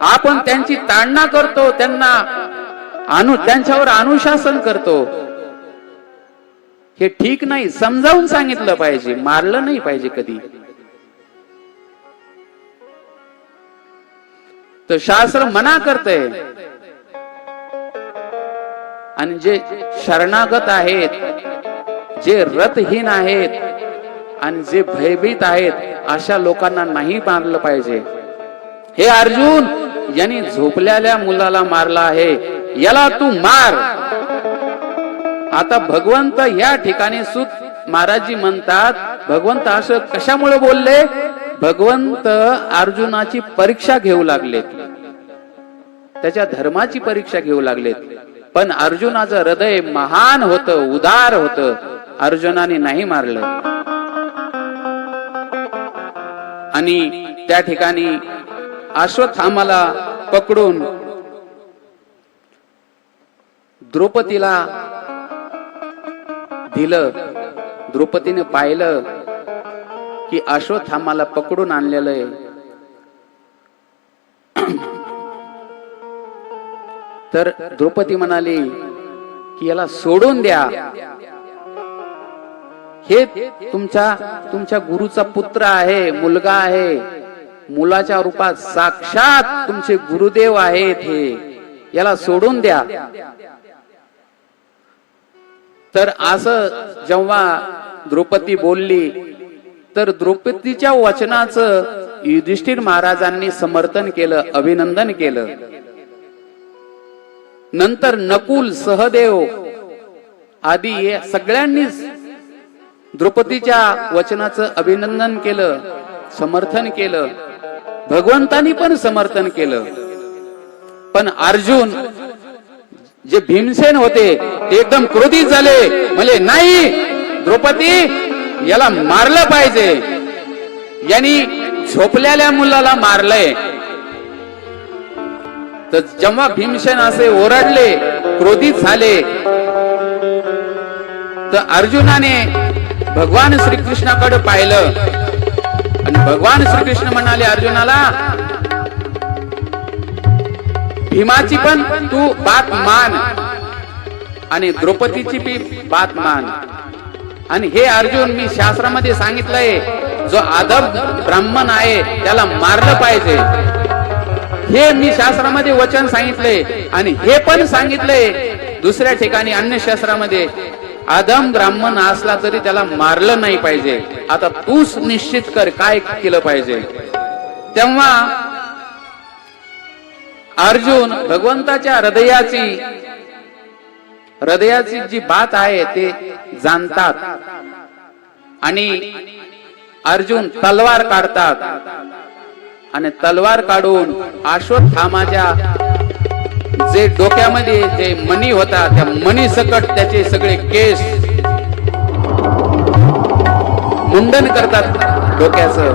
आपण त्यांची ताडना करतो, त्यांच्यावर अनुशासन करतो. हे ठीक नाही. समजावून सांगितलं पाहिजे, मारलं नाही पाहिजे कधी. तर शास्त्र मना करतंय. आणि जे शरणागत आहेत, जे रतहीन आहेत आणि जे भयभीत आहेत, अशा लोकांना नाही मारलं पाहिजे. हे अर्जुन, यांनी झोपलेल्या मुलाला मारला आहे, याला तू मार. आता भगवंत या ठिकाणी सूत महाराजजी म्हणतात, भगवंत असं कशामुळे बोलले? भगवंत अर्जुनाची परीक्षा घेऊ लागलेत, त्याच्या धर्माची परीक्षा घेऊ लागलेत. पण अर्जुनाचं हृदय महान होतं, उदार होतं. अर्जुनाने नाही मारलं. आणि त्या ठिकाणी अश्वत्थामाला पकडून द्रौपदीला दिलं. द्रौपदीने पाहिलं की अश्वत्थामाला पकडून आणलेलं आहे. तर द्रौपदी म्हणाली की याला सोडून द्या. हे तुमच्या गुरुचा पुत्र आहे, मुलगा आहे. मुलाच्या रूपात साक्षात तुमचे गुरुदेव आहेत. हे याला सोडून द्या. तर असं जेव्हा द्रौपदी बोलली, तर द्रौपदीच्या वचनाचं युधिष्ठिर महाराजांनी समर्थन केलं, अभिनंदन केलं. नंतर नकुल, सहदेव आदी सगळ्यांनीच द्रौपदीच्या वचनाचं अभिनंदन केलं, समर्थन केलं. भगवंतानी पण समर्थन केलं. पण अर्जुन, जे भीमसेन होते, ते एकदम क्रोधित झाले. म्हणजे नाही, द्रौपदी याला मारलं पाहिजे, यांनी झोपलेल्या मुलाला मारलंय. तर जेव्हा भीमसेन असे ओरडले, क्रोधित झाले, तर अर्जुनाने भगवान श्रीकृष्णाकडे पाहिलं. आणि भगवान श्रीकृष्ण म्हणाले अर्जुनाला, भीमाची पण तू बात मान आणि द्रौपदीची बी बात मान. आणि हे अर्जुन, मी शास्त्रामध्ये सांगितलंय, जो आदब ब्राह्मण आहे त्याला मारलं पाहिजे. हे मी शास्त्रामध्ये वचन सांगितलंय. आणि हे पण सांगितलंय दुसऱ्या ठिकाणी अन्य शास्त्रामध्ये, आदम ब्राह्मण असला तरी त्याला मारलं नाही पाहिजे. आता तूच निश्चित कर काय केलं पाहिजे. तेव्हा अर्जुन भगवंताच्या हृदयाची जी बात आहे ते जाणतात. आणि अर्जुन तलवार काढतात. आणि तलवार काढून अश्वत्थामाच्या जे डोक्यामध्ये जे मणी होता, त्या मणी सकट त्याचे सगळे केस मुंडन करतात डोक्याचं.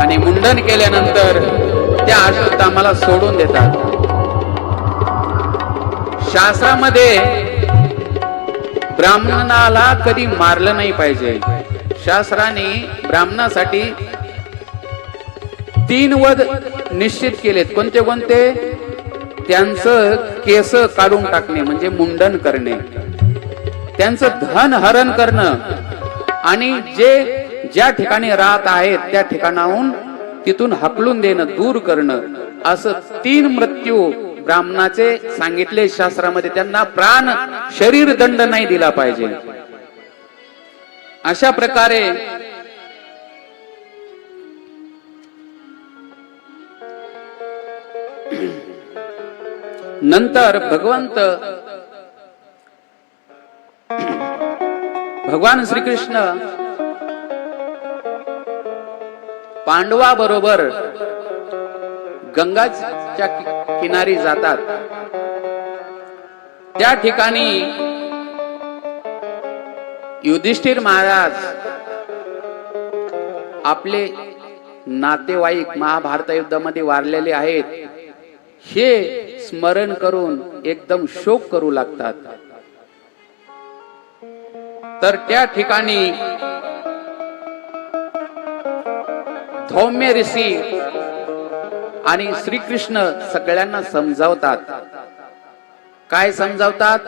आणि मुंडन केल्यानंतर त्या अश्वत्थामाला सोडून देतात. शास्त्रामध्ये ब्राह्मणाला कधी मारलं नाही पाहिजे. शास्त्राने ब्राह्मणासाठी 3 वध निश्चित केलेत. कोणते कोणते? त्यांचं केस काढून टाकणे म्हणजे मुंडन करणे, त्यांचं धन हरण करणं, आणि जे ज्या ठिकाणी राहत आहेत त्या ठिकाणाहून तिथून हकलून देणं, दूर करणं. असं 3 मृत्यू ब्राह्मणाचे सांगितले शास्त्रामध्ये. त्यांना प्राण शरीर दंड नाही दिला पाहिजे. अशा प्रकारे नंतर भगवान श्रीकृष्ण पांडवा बरोबर गंगाच्या किनारी जातात. त्या ठिकाणी युधिष्ठिर महाराज आपले नातेवाईक महाभारत युद्धामध्ये वारलेले आहेत हे स्मरण करून एकदम शोक करू लागतात. तर त्या ठिकाणी धौम्य ऋषी आणि श्रीकृष्ण सगळ्यांना समजावतात. काय समजावतात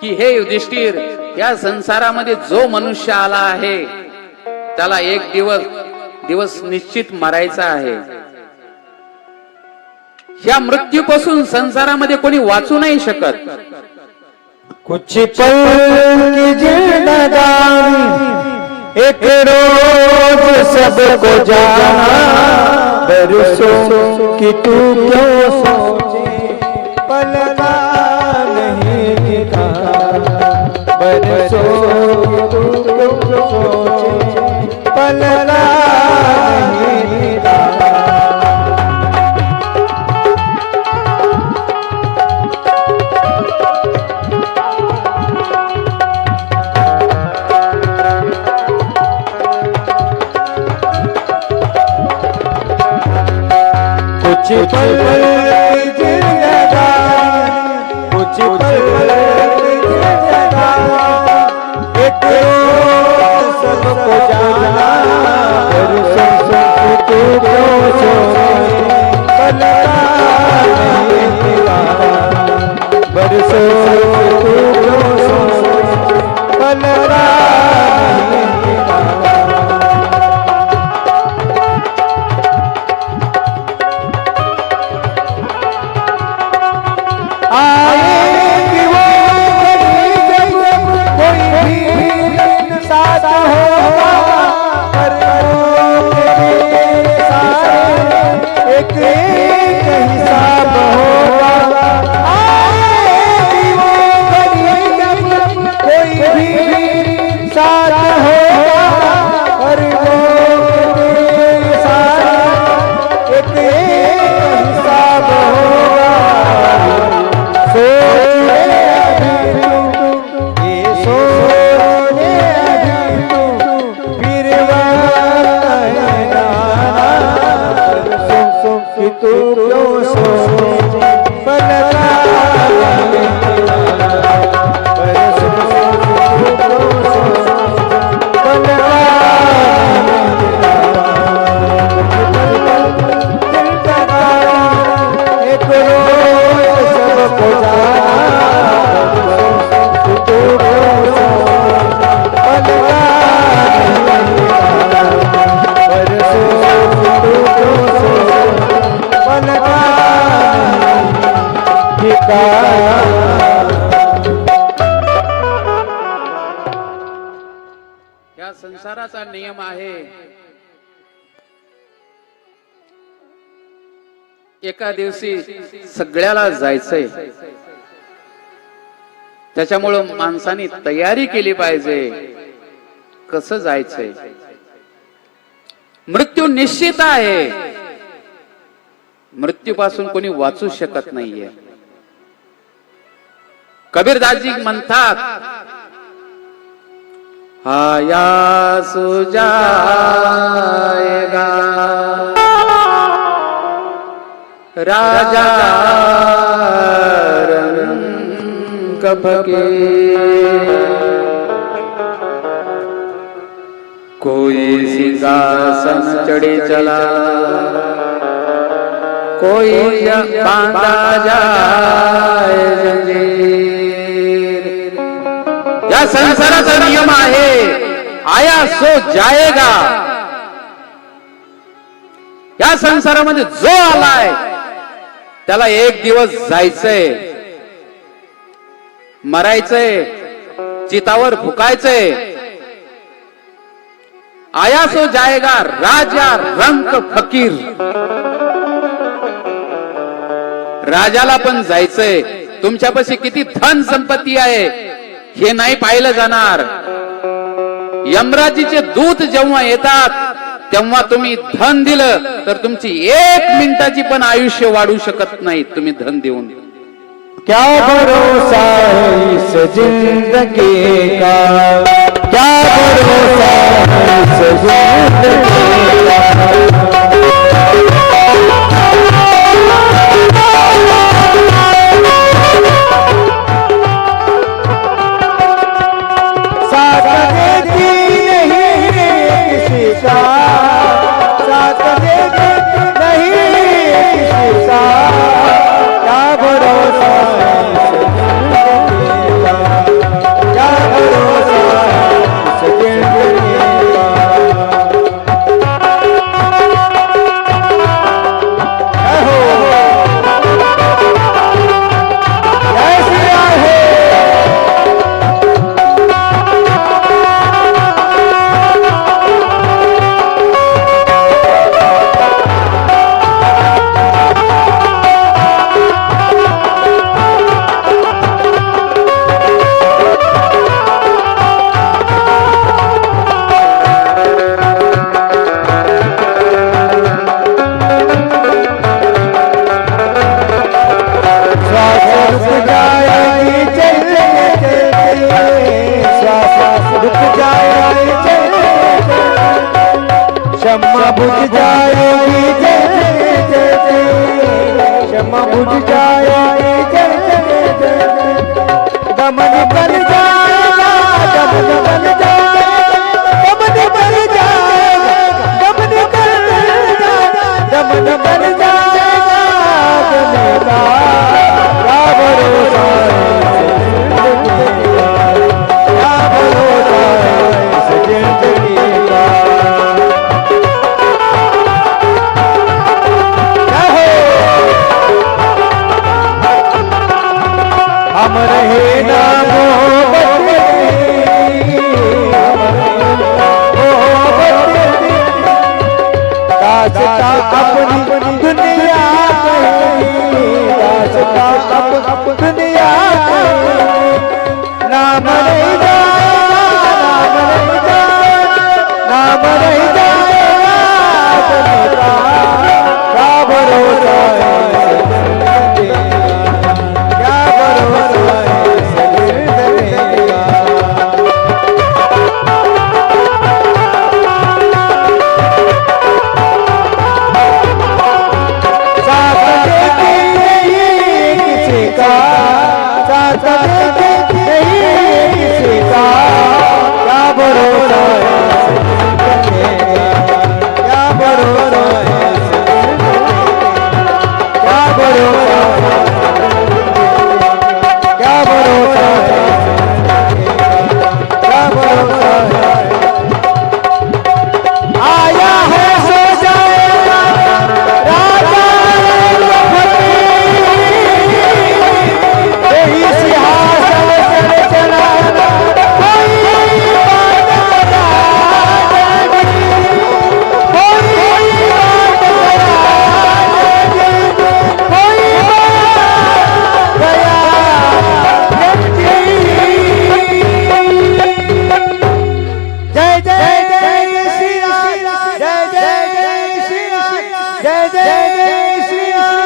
की हे युधिष्ठिर, या संसारामध्ये जो मनुष्य आला आहे त्याला एक दिवस निश्चित मरायचा आहे. या मृत्यूपासून संसारामध्ये कोणी वाचू नाही शकत. कुछ पल की जिंदगानी एक रोज सबको जाना, बरसों की तू क्यों सोचे, पल का नहीं ठिकाना, बरसों की तू क्यों सोचे, पल का नहीं ठिकाना। कुछ पल की जिंदगानी, कुछ पल की जिंदगानी, एक रोज सबको जाना, बरसों की तू क्यों सोचे, पल का नहीं ठिकाना, बरसों की तू क्यों सोचे, पल का नहीं ठिकाना। आएगी वो घड़ी जब कोई भी साथ होगा, पर मेरे सारे एक हिसाब होगा। आएगी वो घड़ी जब कोई भी साथ होगा, पर मेरे सारे एक हिसाब होगा। तू क्यों सोचे, पल का नहीं ठिकाना, बरसों की तू क्यों सोचे, पल का नहीं ठिकाना। एक रोज सबको जाना, बरसों की तू क्यों सोचे, पल का नहीं ठिकाना, बरसों की तू क्यों सोचे, पल का नहीं ठिकाना। या संसाराचा नियम आहे, एका दिवशी सगळ्याला जायचंय. त्याच्यामुळं माणसाने तयारी केली पाहिजे. कसं जायचंय? मृत्यू निश्चित आहे. मृत्यूपासून कोणी वाचू शकत नाहीये. कबीरदासजी म्हणतात, आया सो जाएगा राजा रंग फकीर, कोई सिंहासन चढ़े चला, कोई बांधा जाए जंजीर. या संसाराचा नियम आहे, आया सो जाएगा. या संसारामध्ये जो आलाय त्याला एक दिवस जायचंय, मरायचंय, चितावर फुकायचंय. आया सो जाएगा राजा रंक फकीर. राजाला पण जायचंय. तुमच्यापाशी किती धन संपत्ती आहे हे नाही पाहिलं जाणार. यमराजीचे दूत जेव्हा येतात तेव्हा तुम्ही धन दिलं तर तुमची 1 मिनिटाची पण आयुष्य वाढू शकत नाही तुम्ही धन देऊन. क्या भरोसा है इस जिंदगी का, क्या भरोसा है इस जिंदगी का। साथ देती नहीं किसी का, साथ देती नहीं क्षमा बुझ जाएगी जय जय जय जय, क्षमा बुझ जाएगी जय जय जय जय, गम निकल जाएगा, गम निकल जाएगा, गम निकल जाएगा, गम निकल जाएगा, गम निकल जाएगा, जनेगा क्या भरोसा है जिंदगी का, क्या भरोसा है इस जिंदगी का। हम रहे ना मोहब्बत में, दास्तां अपनी दुनिया कहीं, दास्तां अपनी दुनिया कहीं, नाम रह जाएगा, नाम रह जाएगा, नाम रह जाएगा, जनेगा क्या भरोसा है जिंदगी का, क्या भरोसा है जिंदगी का। साथ देते नहीं किसी का, साथ देते नहीं किसी का, क्या भरोसा है जिंदगी का, क्या भरोसा है जिंदगी का, क्या भरोसा है, क्या भरोसा है, क्या भरोसा है। आया है सो जाएगा राजा यही सिंहासन चढ़ चढ़ाना, कोई बात राजेगी, कोई बात राजेगी, कोई बात जय जय जय श्री राम, जय जय जय श्री राम, जय जय जय श्री राम।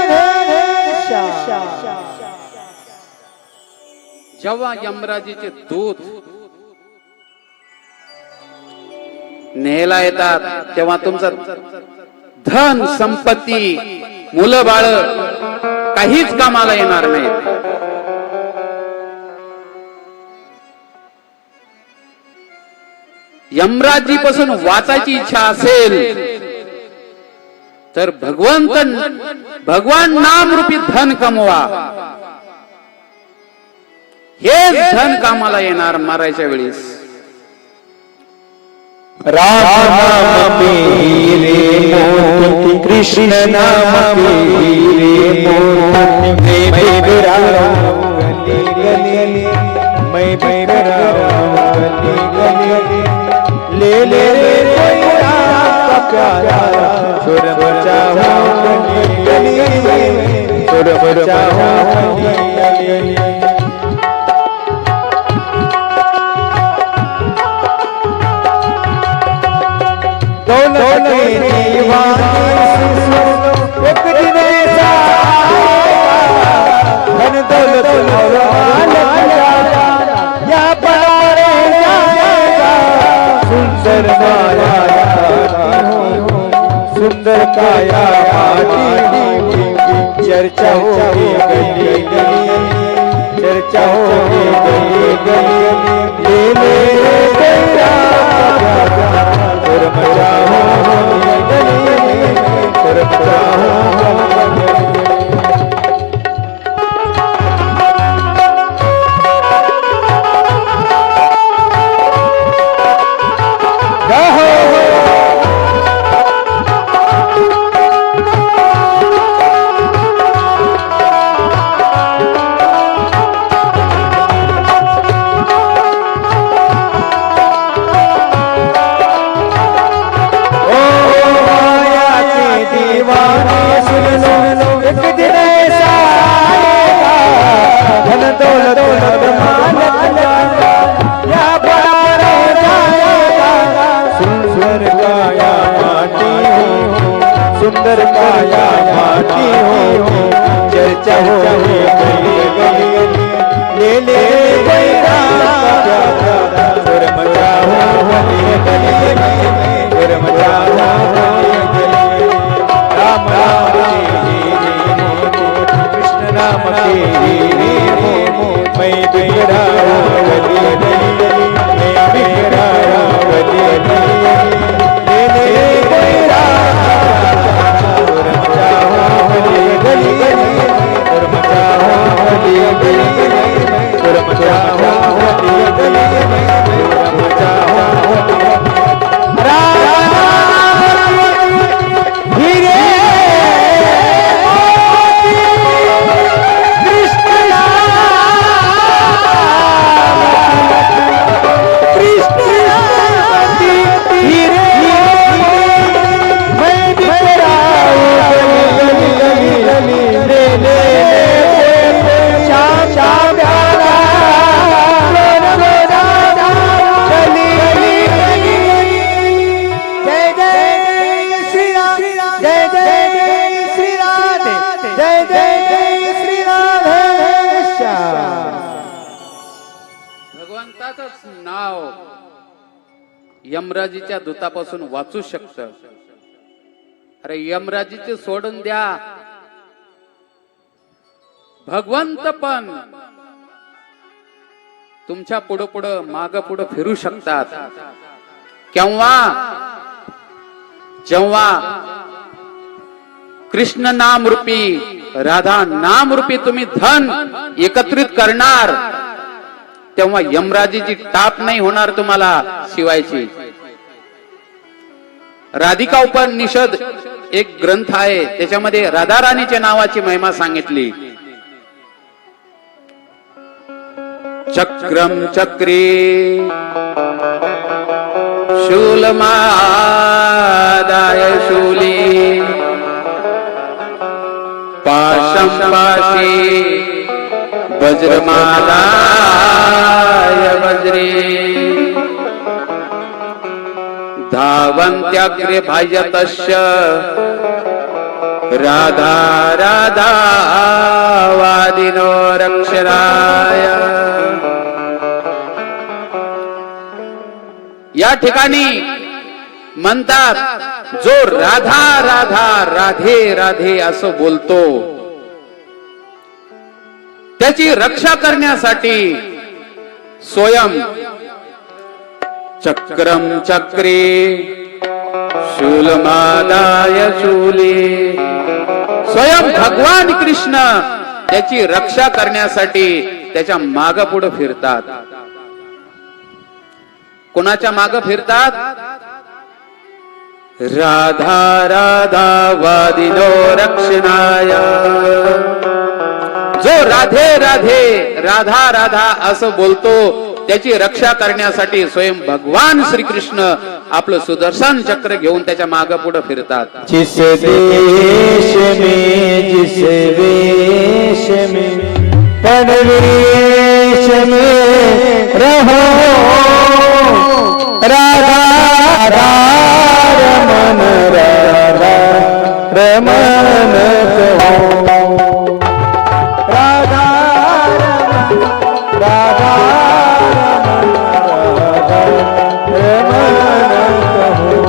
जेव्हा यमराजीचे दूत न्यायला येतात तेव्हा तुमचं धन संपत्ती मुलं बाळ काहीच कामाला येणार नाही. यमराजी पासून वाचायची इच्छा असेल तर भगवान नामरूपी धन कमवा. हेच धन कामाला येणार मारायच्या वेळेस. राम नाम मेरे मोती, कृष्ण नाम मेरे मोती, मैं बिगड़ा गली गली, मैं बिगड़ा गली गली, ले ले कोई आपका प्यारा, सुर बचाओ गली गली, सुर बचाओ गली गली। दौलत के दीवाने सुनो, एक दिन ऐसा आएगा, धन दौलत और माल जाएगा, या बड़ा रह जाएगा, सुंदर माया सुंदर काया माटी, चर्चा होगी गली गली, चर्चा होगी गली गली, ले ले तेरा सुंदर काया माटी हो, चर्चा हो गली गली, ले ले गैरा सुर मचा हो गली गली, सुर मचा हो गली जय जय जय श्री राधे श्याम. भगवंताचंच नाव यमराजीच्या दूतापासून वाचू शकतं. अरे यमराजीचे सोडून द्या, भगवंत पण तुमच्या पुढं पुढं माग पुढं फिरू शकतात. केव्हा? जेव्हा कृष्ण नाम रूपी, राधा नाम रूपी तुम्ही धन एकत्रित करणार, तेव्हा यमराजीची टाप नाही होणार तुम्हाला शिवायची. राधिका उपनिषद एक ग्रंथ आहे, त्याच्यामध्ये राधा राणीच्या नावाची महिमा सांगितली. चक्रम चक्री शूलमादाय शूली पाशं पाशी वज्रमादाय वज्रे धावन्त्यग्रे भाजतस्य राधा राधा वादिनो रक्षराय. या ठिकाणी म्हणतात, जो राधा राधा राधे राधे असं बोलतो, त्याची रक्षा करण्यासाठी स्वयं चक्रम चक्रे शूलमादाय शूले, स्वयं भगवान कृष्ण त्याची रक्षा करण्यासाठी त्याच्या माग पुढे फिरतात. कोणाच्या माग फिरतात? राधा राधा वादिनो रक्षणाय. जो राधे राधे राधा राधा असं बोलतो, त्याची रक्षा करण्यासाठी स्वयं भगवान श्रीकृष्ण आपलं सुदर्शन चक्र घेऊन त्याच्या माग पुढे फिरतात. जिस देश में जिस वेश में परवेश में रहो, राधा रमन राधा रमन कहो, राधा रमन राधा रमन कहो.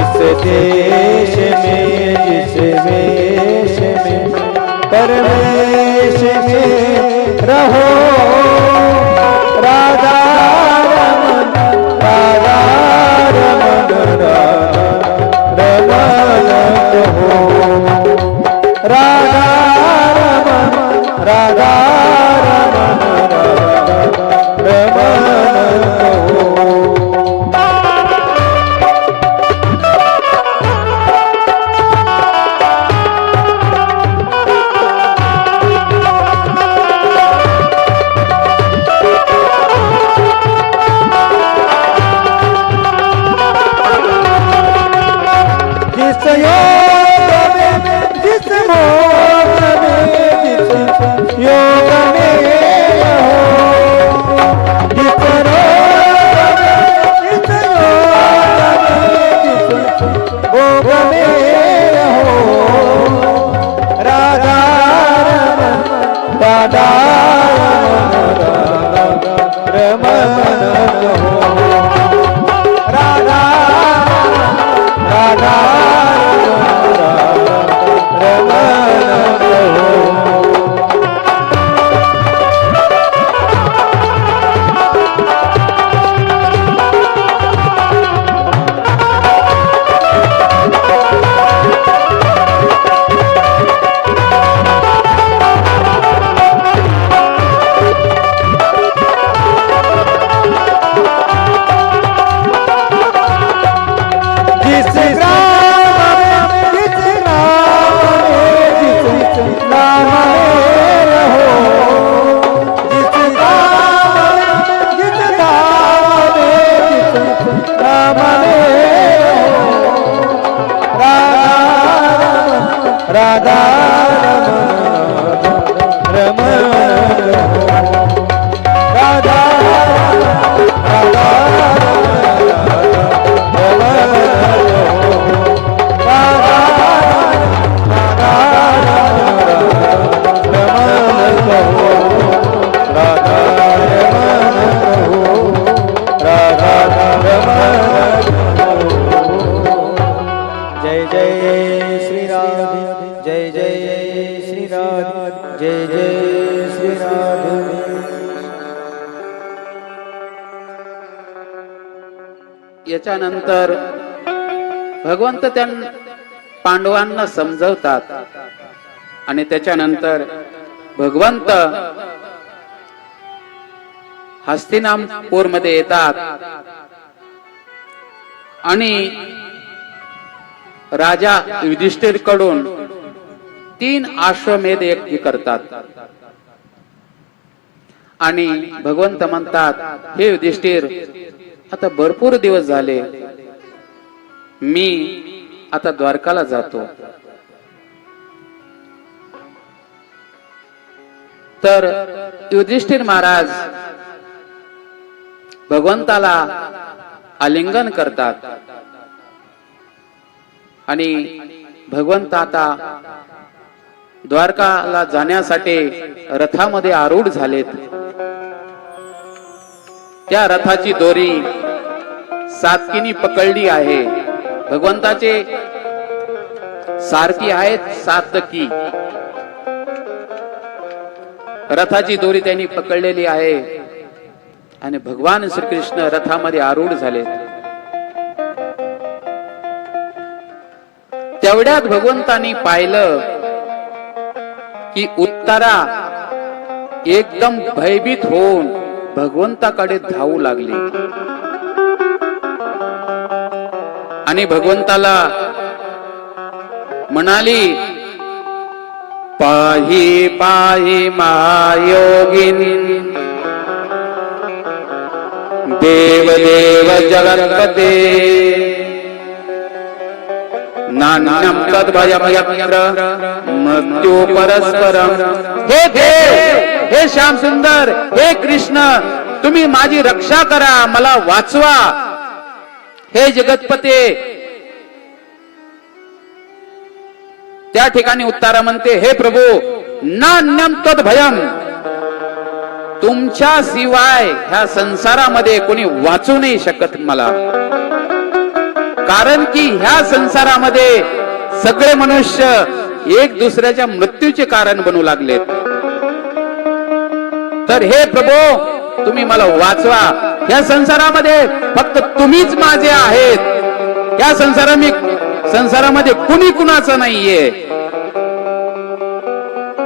देश में जिस वेश में परवेश में रहो, राधा रमन राधा रमन रमन कहो, राधा रमन राधा रमन रमन कहो. राधा रमण राधा राधा जय जय श्री राधे जय जय श्री राधे जय जय श्री राधे याच्यानंतर भगवंत त्या पांडवांना समजवतात आणि त्याच्यानंतर भगवंत हस्तिनापूर मध्ये येतात आणि राजा युधिष्ठिर कडून 3 अश्वमेध यज्ञ करतात आणि भगवंत म्हणतात हे युधिष्ठिर आता भरपूर दिवस झाले मी आता द्वारकाला जातो तर युधिष्ठिर महाराज भगवंताला आलिंगन करतात आणि भगवंत आता द्वारकाला जाण्यासाठी रथामध्ये आरूढ झालेत त्या रथाची दोरी सातकीनी पकडली आहे भगवंताचे सारथी आहेत सातकी रथाची दोरी त्यांनी पकडलेली आहे आणि भगवान श्रीकृष्ण रथामध्ये आरूढ झाले तेवढ्यात भगवंतानी पाहिलं की उत्तरा एकदम भयभीत होऊन भगवंताकडे धावू लागली आणि भगवंताला म्हणाली पाही पाही महायोगिन देव देव जगत्पते नान्यं तद्भयं यत्र मृत्यु परस्परम हे देव हे श्याम सुंदर हे कृष्ण तुम्ही माझी रक्षा करा मला वाचवा हे जगतपते त्या ठिकाणी उत्तरा म्हणते हे प्रभू नान्यं तद्भयं तुमच्या शिवाय ह्या संसारामध्ये कोणी वाचू नाही शकत मला कारण की ह्या संसारामध्ये सगळे मनुष्य एक दुसऱ्याच्या मृत्यूचे कारण बनू लागलेत तर हे प्रभू तुम्ही मला वाचवा या संसारामध्ये फक्त तुम्हीच माझे आहेत या संसारामध्ये कुणी कुणाचं नाहीये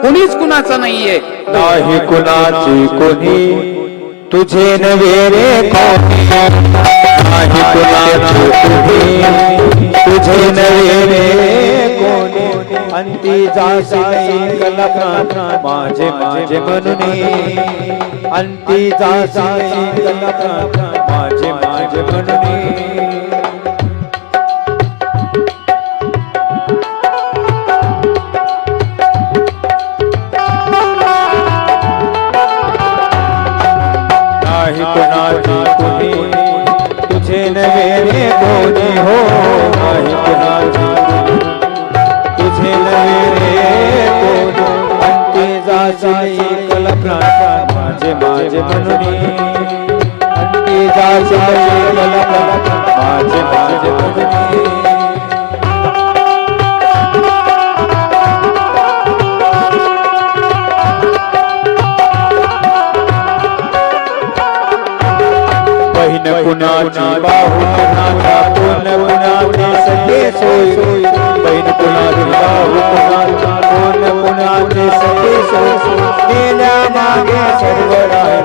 कुणीच कुणाचं नाहीये नाही कुणाची कोणी तुझे नव्हे रे कोणी नाही कुणाची कोणी तुझे नव्हे रे कोणी अंती जासी नाही कल्पना माझे माझे म्हणून अंती जासी नाही कल्पना माझे माझे म्हणून कुणाची कुणी तुझे नव्हे रे कोणी हो नाही कुणाची तुझे नव्हे रे कोणी अंती जासी कल्पना माझे माझे म्हणून अंती जासी कल्पना माझे माझे म्हणून कुणाची बाहू कुणाचा कोण कुणाचे सखे सोय बहीण कुणाची बाहू कुणाचा कोण कुणाचे सखे सोय गेल्या मागे सर्व राय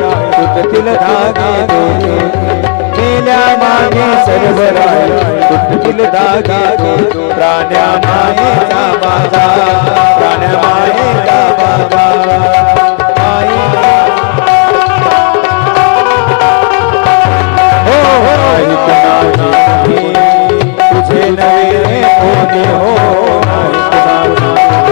तुटतील धागे गेल्या मागे सर्व राय तुटतील धागे प्राण्या मायेचा बाजा प्राण्या मायेचा बाजा तुझे नव्हे कोणी हो नाही कुणाची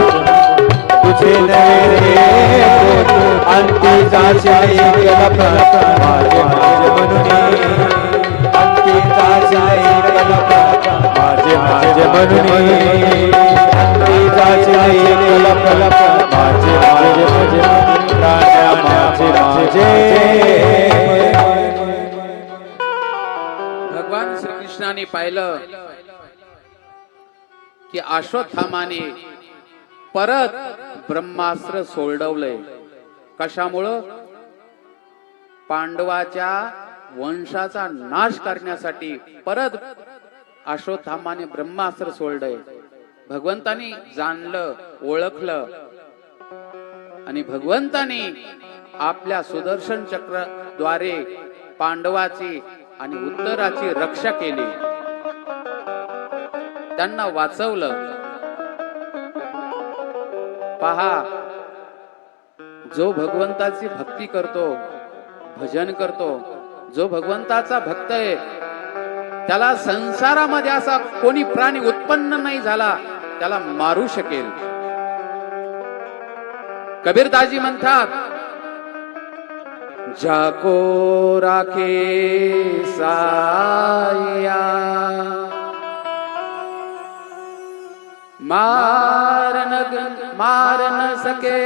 माझे माझे म्हणून जाचे कलप माझे माझे माझे प्राण्या माझे माझे. भगवान श्रीकृष्णाने पाहिलं की अश्वत्थामाने परत ब्रह्मास्त्र सोडवलंय. कशामुळं? पांडवाच्या वंशाचा नाश करण्यासाठी परत अश्वत्थामाने ब्रह्मास्त्र सोडलंय. भगवंतानी जाणलं, ओळखलं आणि भगवंतानी आपल्या सुदर्शन चक्रद्वारे पांडवाची आणि उत्तराची रक्षा केली, त्यांना वाचवलं. पहा, जो भगवंताची भक्ती करतो, भजन करतो, जो भगवंताचा भक्त आहे, त्याला संसारामध्ये असा कोणी प्राणी उत्पन्न नाही झाला त्याला मारू शकेल. कबीरदाजी म्हणतात, जाको राखे साया मार न सके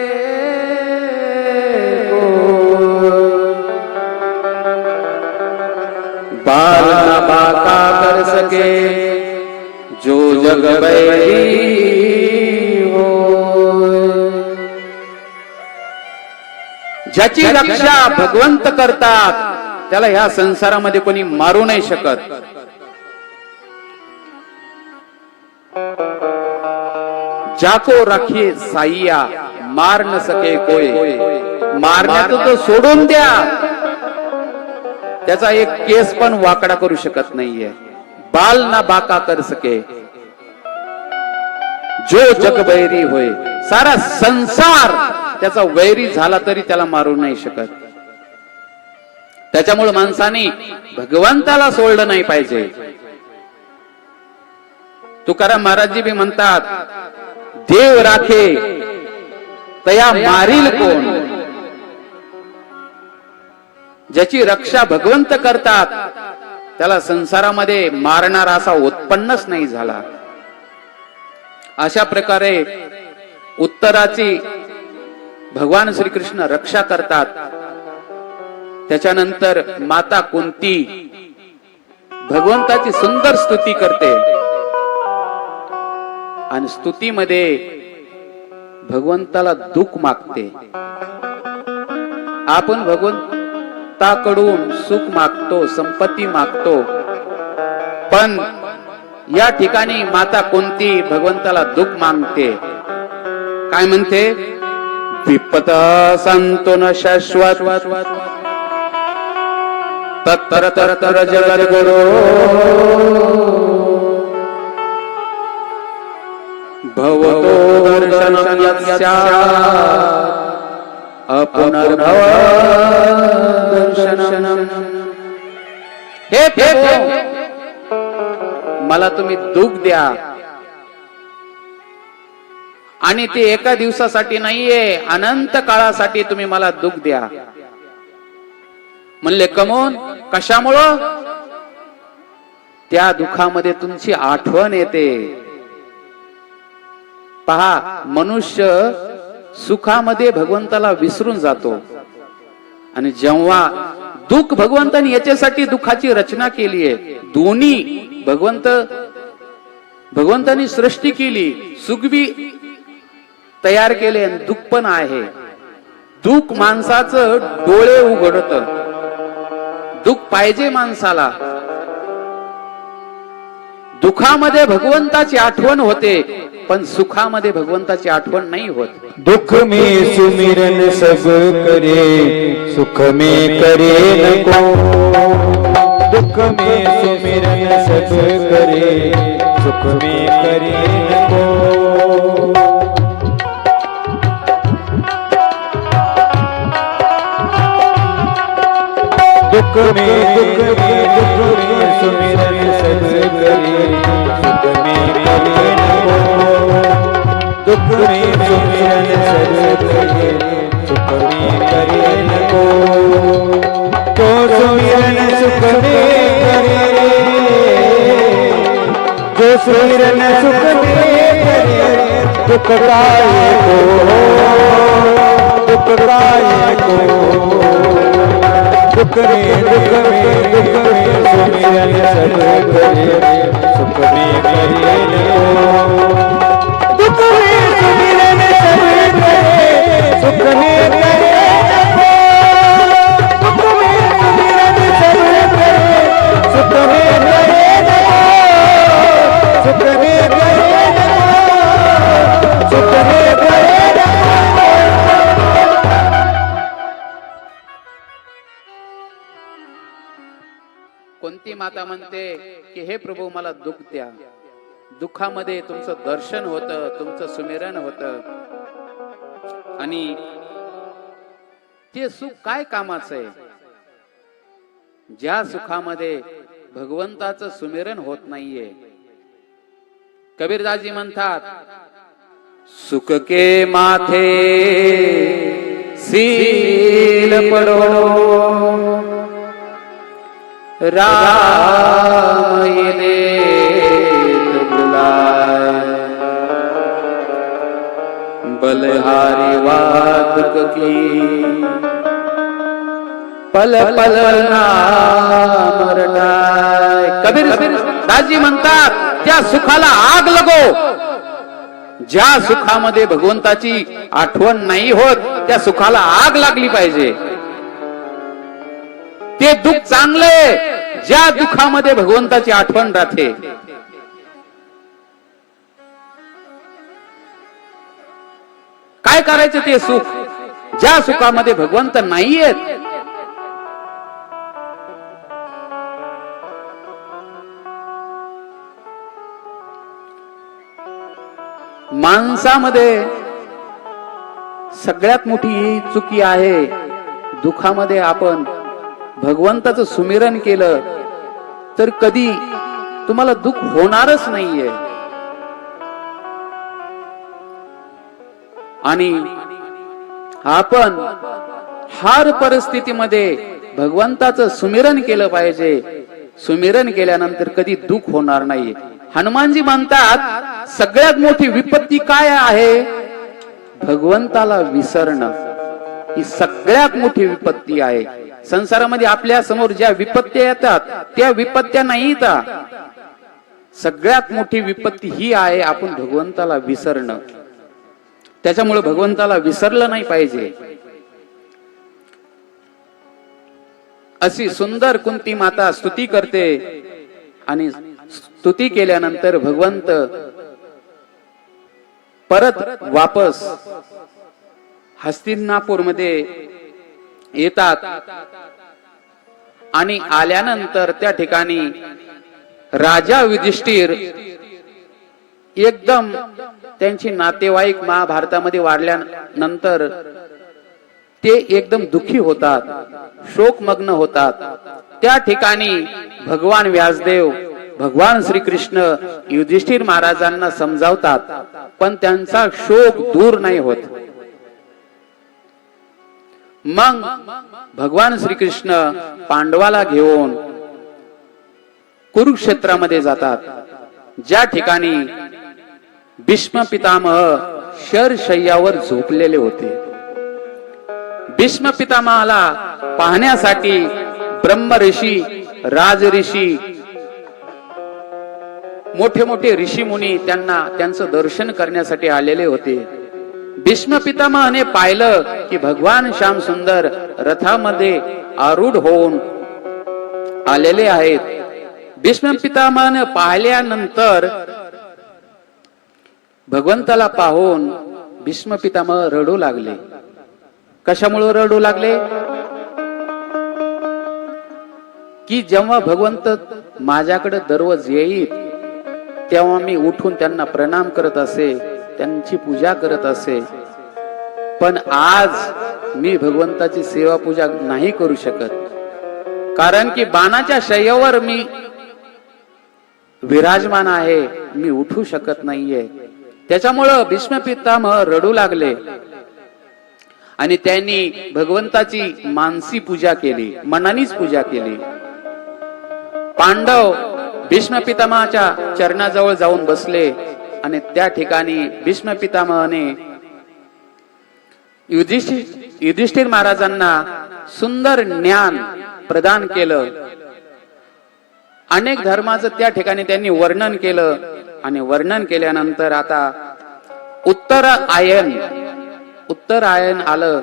बाल न बाका कर सके जो जग बैरी हो. ज्याची रक्षा भगवंत करतात त्याला ह्या संसारामध्ये कोणी मारू नाही शकत. जाको राखी साईया मार न सके कोय. मारण्याचं तो सोडून द्या, त्याचा एक केस पण वाकडा करू शकत नाहीये. बाल ना बाका कर सके जो जग बैरी होय. सारा संसार त्याचा वैरी झाला तरी त्याला मारू नाही शकत. त्याच्यामुळे माणसाने भगवंताला सोडलं नाही पाहिजे. तुकाराम महाराजजी बी म्हणतात, देव राखे तया मारील कोण. ज्याची रक्षा भगवंत करतात त्याला संसारामध्ये मारणारा असा उत्पन्नच नाही झाला. अशा प्रकारे उत्तराची भगवान श्रीकृष्ण रक्षा करतात. त्याच्यानंतर माता कुंती भगवंताची सुंदर स्तुती करते आणि स्तुतीमध्ये भगवंताला दुःख मागते. आपण भगवंताकडून सुख मागतो, संपत्ती मागतो, पण या ठिकाणी माता कुंती भगवंताला दुःख मागते. काय म्हणते? विपत संतो न शाश्वत तत्तर तर जगद्गुरो भवतो दर्शनं यस्यात् अपुनर्भव दर्शनम्. हे प्रभू, मला तुम्ही दुःख द्या, आणि ते एका दिवसासाठी नाहीये, अनंत काळासाठी तुम्ही मला दुःख द्या. म्हणले कमोन, कशामुळं? त्या दुःखामध्ये तुमची आठवण येते. पहा, मनुष्य सुखामध्ये भगवंताला विसरून जातो, आणि जेव्हा दुःख, भगवंताने याच्यासाठी दुःखाची रचना केली आहे. दोन्ही भगवंतानी सृष्टी केली, सुख बी तयार केले आणि दुःख पण आहे. दुःख माणसाचं डोळे उघडत. दुःख पाहिजे माणसाला. दुःखामध्ये भगवंताची आठवण होते, पण सुखामध्ये भगवंताची आठवण नाही होत. दुख में सुमिरन सब करे, सुख में करे नको. दुख में सुमिरन सब करे, सुख में करे नको. दुख में सुमिरन सब करे, सुख में करे नको. दुख में सुमिरन सब करे, सुख में करे नको. तो सुमिरन सुख में करे, सुमिरन सुख में करे दुख काए को, दुख काए को, दुख में सुमिरन सब करे सुख में करे दुख में सुमिरन सब करे सुख में करे दुख में सुमिरन सब करे सुख में करे सुख में करे सुख में करे। कोणती माता म्हणते की हे प्रभू मला दुःख द्या, दुःखामध्ये तुमचं दर्शन होतं, तुमचं सुमिरन होतं, आणि ते सुख काय कामाचं आहे ज्या सुखामध्ये भगवंताचं सुमिरन होत नाहीये. कबीरदासजी म्हणतात, सुख के माथे सील पडो राम ये बुलाए, बलहारी वात की पल पल नाम रटाय. कबीर दासजी म्हणतात, त्या सुखाला आग लगो. ज्या सुखामध्ये भगवंताची आठवण नाही होत त्या सुखाला आग लागली पाहिजे. ते दुःख चांगले ज्या दुःखामध्ये भगवंताची आठवण राहते. काय करायचं ते सुख ज्या सुखामध्ये भगवंत नाहीयेत. माणसामध्ये सगळ्यात मोठी चुकी आहे, दुःखामध्ये आपण भगवंताचं सुमिरन केलं तर कधी तुम्हाला दुःख होणारच नाहीये. आणि आपण हर परिस्थितीमध्ये भगवंताचं सुमिरन केलं पाहिजे. सुमिरन केल्यानंतर कधी दुःख होणार नाही. हनुमानजी म्हणतात, सगळ्यात मोठी विपत्ती काय आहे? भगवंताला विसरणं ही सगळ्यात मोठी विपत्ती आहे. संसारामध्ये आपल्या समोर ज्या विपत्त्या येतात त्या विपत्त्या नाही येतात. सगळ्यात मोठी विपत्ती ही आहे आपण भगवंताला विसरणं. त्याच्यामुळे भगवंताला विसरलं नाही पाहिजे. अशी सुंदर कुंती माता स्तुती करते आणि स्तुती केल्यानंतर भगवंत परत वापस हस्तिनापूर मध्ये येतात. आणि आल्यानंतर त्या ठिकाणी राजा युधिष्ठिर एकदम त्यांची नातेवाईक महाभारतामध्ये वाढल्यानंतर ते एकदम दुःखी होतात, शोकमग्न होतात. त्या ठिकाणी भगवान व्यासदेव, भगवान श्रीकृष्ण युधिष्ठिर महाराजांना समजावतात, पण त्यांचा शोक दूर नाही होत. मग भगवान श्रीकृष्ण पांडवाला घेऊन कुरुक्षेत्रामध्ये जातात, ज्या ठिकाणी भीष्म पितामह शरशय्यावर झोपलेले होते. भीष्म पितामहाला पाहण्यासाठी ब्रह्म ऋषी, राज ऋषी, मोठे मोठे ऋषी मुनी त्यांना त्यांचं दर्शन करण्यासाठी आलेले होते. भीष्म पितामहाने पाहिलं की भगवान श्याम सुंदर रथामध्ये आरूढ होऊन आलेले आहेत. भीष्म पितामहाने पाहिल्यानंतर भगवंताला पाहून भीष्म पितामह रडू लागले. कशामुळे रडू लागले? की जेव्हा भगवंत माझ्याकडे दररोज येईल तेव्हा मी उठून त्यांना प्रणाम करत असे, त्यांची पूजा करत असे, पण आज मी भगवंताची सेवा पूजा नाही करू शकत, कारण की बाणाच्या शय्यावर मी विराजमान आहे, मी उठू शकत नाहीये. त्याच्यामुळं भीष्म पितामह रडू लागले आणि त्यांनी भगवंताची मानसी पूजा केली, मनानीच पूजा केली. पांडव भीष्म पितामहाच्या चरणाजवळ जाऊन बसले आणि त्या ठिकाणी भीष्म पितामहाने युधिष्ठिर महाराजांना सुंदर ज्ञान प्रदान केलं. अनेक धर्माचं त्या ठिकाणी त्यांनी वर्णन केलं आणि वर्णन केल्यानंतर आता उत्तरायण आलं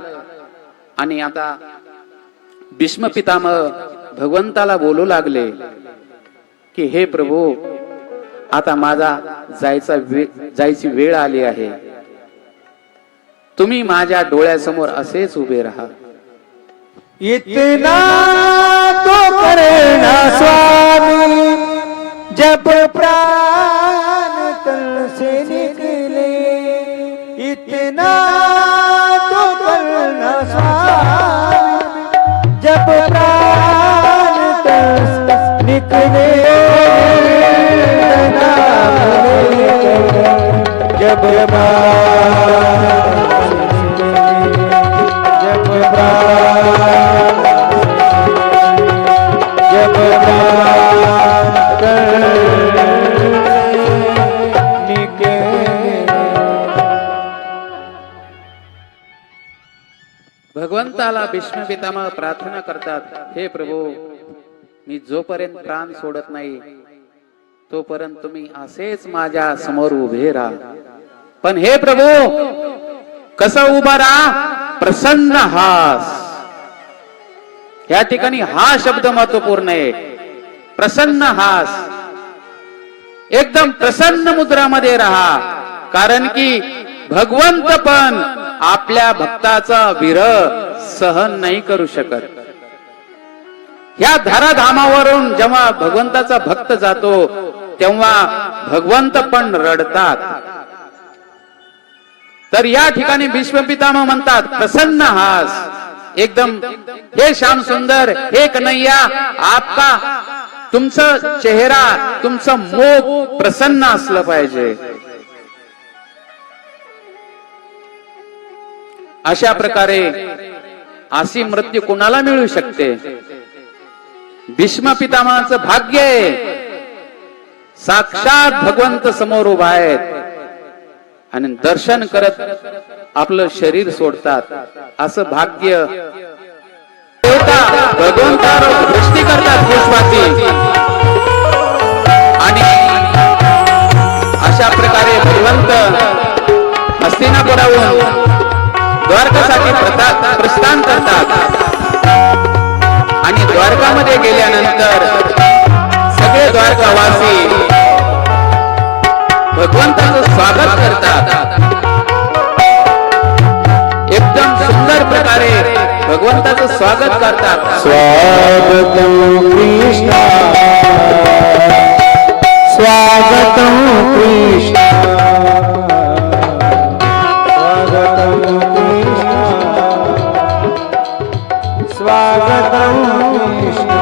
आणि आता भीष्म पितामह भगवंताला बोलू लागले की हे प्रभू, आता माझा जायची वेळ आली आहे. तुम्ही माझ्या डोळ्यासमोर असेच उभे राहा. इतना तो करना स्वामी, जब प्राण तन से निकले. इतना तो करना स्वामी, जब प्राण तन से निकले. जब भगवंताला भीष्म पितामह प्रार्थना करतात, हे प्रभू, मी जोपर्यंत प्राण सोडत नाही तोपर्यंत तुम्ही असेच माझ्या समोर उभे राहा. पण हे प्रभू, कसं उभा राहा? प्रसन्न हास. या ठिकाणी हा शब्द महत्वपूर्ण आहे. प्रसन्न हास. एकदम प्रसन्न मुद्रामध्ये राहा. कारण की भगवंत पण आपल्या भक्ताचा विरह सहन नाही करू शकत. या धराधामावरून जेव्हा भगवंताचा भक्त जातो तेव्हा भगवंत पण रडतात. तर या ठिकाणी भीष्म पितामह म्हणतात, प्रसन्न हास. एकदम हे श्याम सुंदर, हे कन्हैया, आपका तुमचं चेहरा, तुमचं मुख प्रसन्न असलं पाहिजे. अशा प्रकारे अशी मृत्यू कोणाला मिळू शकते? भीष्म पितामहाचं भाग्य आहे. साक्षात भगवंत समोर उभा आहेत आणि दर्शन करत आपलं शरीर सोडतात. असं भाग्य भगवंतावर दृष्टी करतात पुष्पाची. आणि अशा प्रकारे भगवंत हस्तिनापुराहून द्वारकासाठी प्रस्थान करतात. आणि द्वारकामध्ये गेल्यानंतर सगळे द्वारकावासी भगवंताचं स्वागत करतात. एकदम सुंदर प्रकारे भगवंताचं स्वागत करतात. स्वागतम कृष्ण, स्वागतम कृष्ण, स्वागतम कृष्ण, स्वागतम कृष्ण.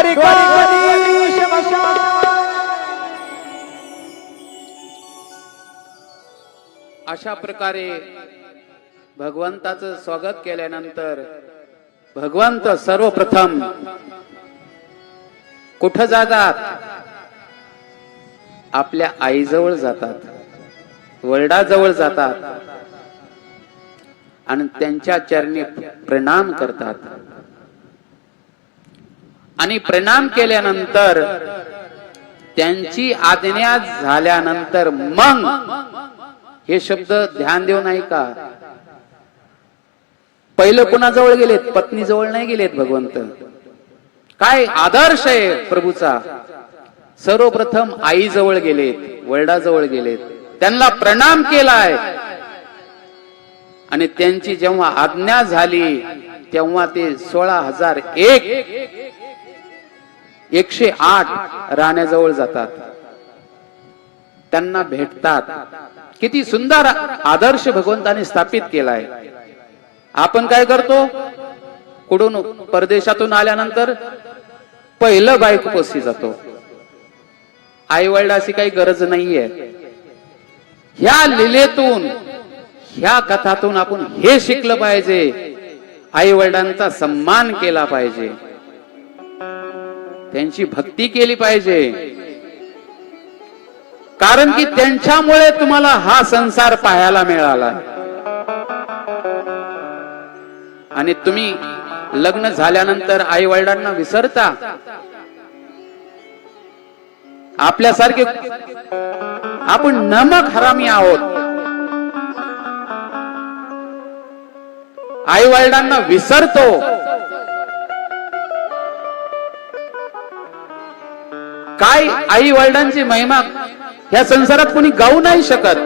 द्वारिकाधीश मशाल. अशा प्रकारे भगवंताचं स्वागत केल्यानंतर भगवंत सर्वप्रथम कुठं जातात? आपल्या आईजवळ जातात, वडिलांजवळ जातात आणि त्यांच्या चरणी प्रणाम करतात. आणि प्रणाम केल्यानंतर त्यांची आज्ञा झाल्यानंतर मग हे शब्द ध्यान देऊ नाही का? पहिलं कुणाजवळ गेलेत? पत्नीजवळ नाही गेलेत भगवंत. काय आदर्श आहे प्रभूचा? सर्वप्रथम आईजवळ गेलेत, वडिलांजवळ गेलेत, त्यांना प्रणाम केलाय. आणि त्यांची जेव्हा आज्ञा झाली तेव्हा ते 16,001 108 राण्याजवळ जातात, त्यांना भेटतात. किती सुंदर आदर्श भगवंताने स्थापित केलाय. आपण काय करतो? कुठून परदेशातून आल्यानंतर पहिलं बायकोपाशी जातो. आई वडिलांची काही गरज नाहीये. ह्या लीलेतून, ह्या कथातून आपण हे शिकलं पाहिजे, आई वडिलांचा सन्मान केला पाहिजे, त्यांची भक्ती केली पाहिजे. कारण की त्यांच्यामुळे तुम्हाला हा संसार पाहायला मिळाला. आणि तुम्ही लग्न झाल्यानंतर आई वडिलांना विसरता. आपल्यासारखे आपण नमक हरामी आहोत. आई वडिलांना विसरतो. काय आई वडिलांची महिमा ह्या संसारात कोणी गाऊ नाही शकत.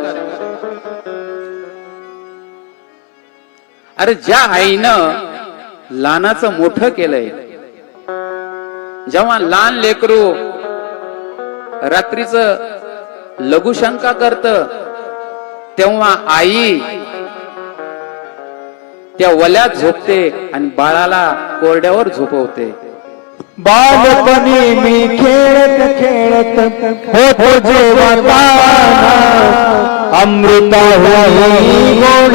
अरे ज्या आईनं लहानाचं मोठं केलंय, जेव्हा लहान लेकरू रात्रीच लघुशंका करत तेव्हा आई त्या वल्यात झोपते आणि बाळाला कोरड्यावर झोपवते. बालपणी मी खेळत खेळत होतो जेव्हा ताना, अमृता होई गोड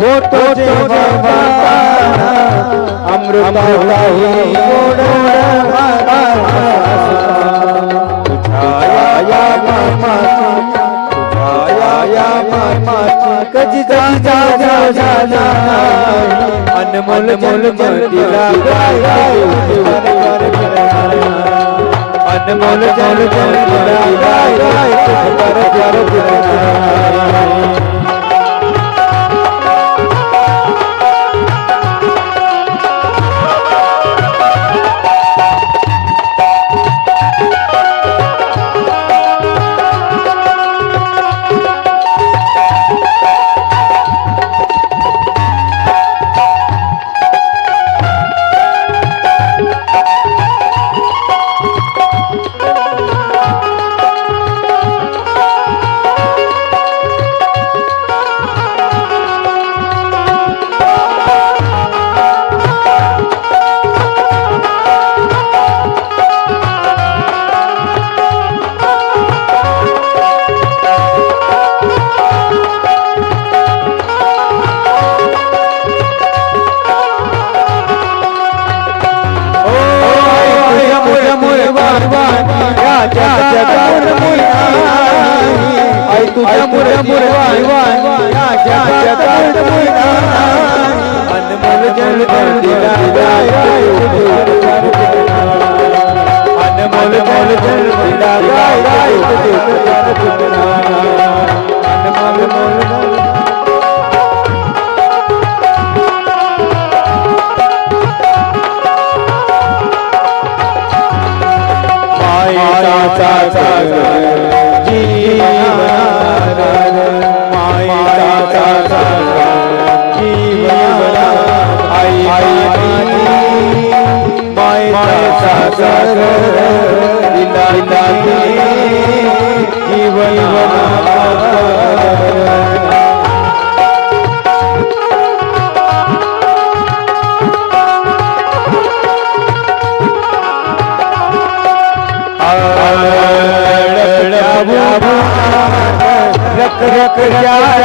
होतो जेव्हा ताना, अमृता होई गोड कजी कजी जा जा जा जा अनमोल मोल मतीला अनमोल जल जल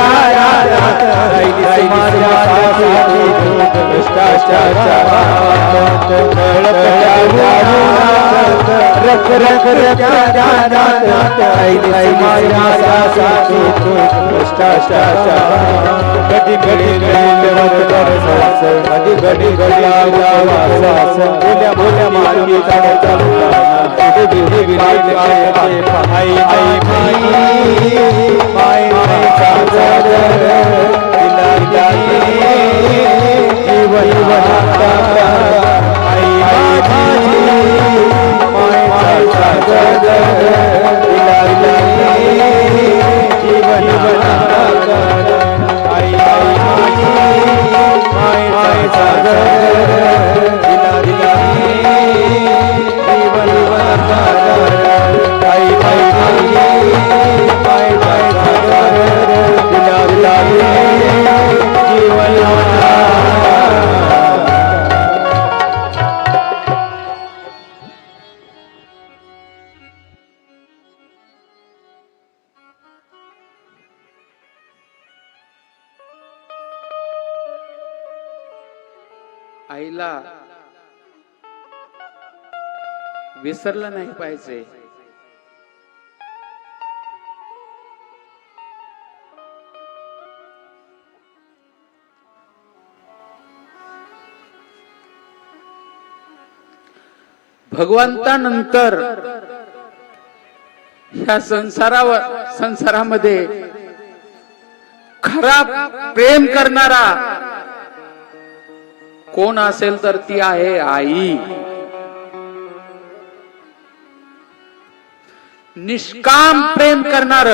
राहिली माझ्यासाठी भ्रष्टाचारात रख रख ध्यानात राहिली माझ्यासाठी भ्रष्टाचारात कधी घडी कधी घडी बोल्या बोल्या मार्गी आईला विसरलं नाही पाहिजे. भगवंतानंतर ह्या संसारामध्ये खरा प्रेम करणारा कोण असेल तर ती आहे आई. निष्काम प्रेम करणार